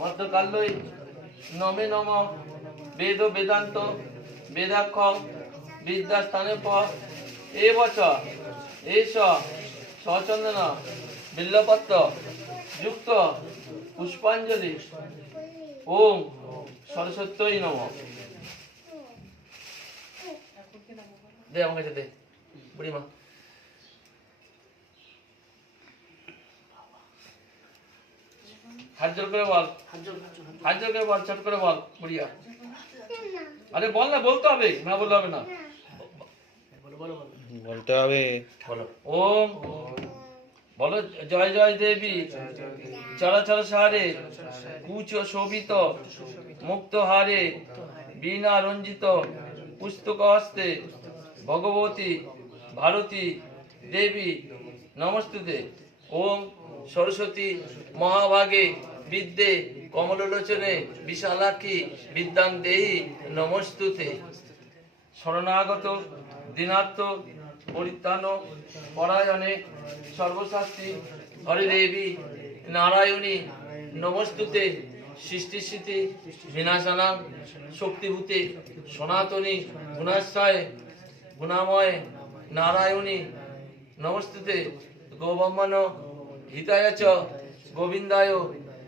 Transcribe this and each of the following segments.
মধ্যকাল্যই নমে নম বেদ বেদান্ত বেদাক্ষ বিদ্যাস্থানে প এ বচ এস সচন্দন বিল্লপত্র যুক্ত পুষ্পাঞ্জলি ওম সরস্বত্যই নম। দে আমার কাছে দে বুড়িমা। হাত জোর করে বল, হাত জোর করে বল, চট করে বল বুড়িয়া। আরে বল না, বলতে হবে না, বললে হবে না, বলতে হবে। বলো ওম, বলো জয় জয় দেবী চরাচর সারে কুচ শোভিত মুক্ত হারে বীণা রঞ্জিত পুস্তক হস্তে ভগবতী ভারতী দেবী নমস্তুতে। ওম সরস্বতী মহাভাগে বিদ্যে কমললোচনে বিশালাক্ষী বিদ্যাং দেহি নমস্তুতে। শরণাগত দীনার্থ পরিত্রাণ পরায়ণে সর্বশাস্ত্রী হরে দেবী নারায়ণী নমস্তুতে। সৃষ্টি স্থিতি বিনাশানাং শক্তিভূতে সনাতনী গুণাশ্রয়ে গুণাময় নারায়ণী নমস্তুতে। গোব্রহ্মণ হিতায় চ গোবিন্দায়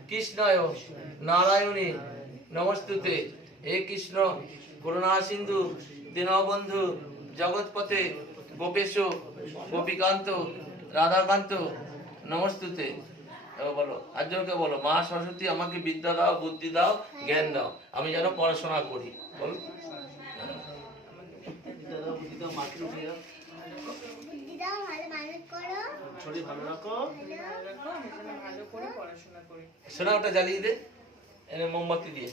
কৃষ্ণায় নারায়ণী নমস্তুতে। হে কৃষ্ণ করুণা সিন্ধু দীনবন্ধু জগৎপতে গোপেশ গোপীকান্ত রাধাকান্ত নমস্তুতে। এবার বলো, আর্যকে বলো, মা সরস্বতী আমাকে বিদ্যা দাও, বুদ্ধি দাও, জ্ঞান দাও, আমি যেন পড়াশোনা করি। বল সেটা ওটা জ্বালিয়ে দে, এনে মোমবাতি দিয়ে।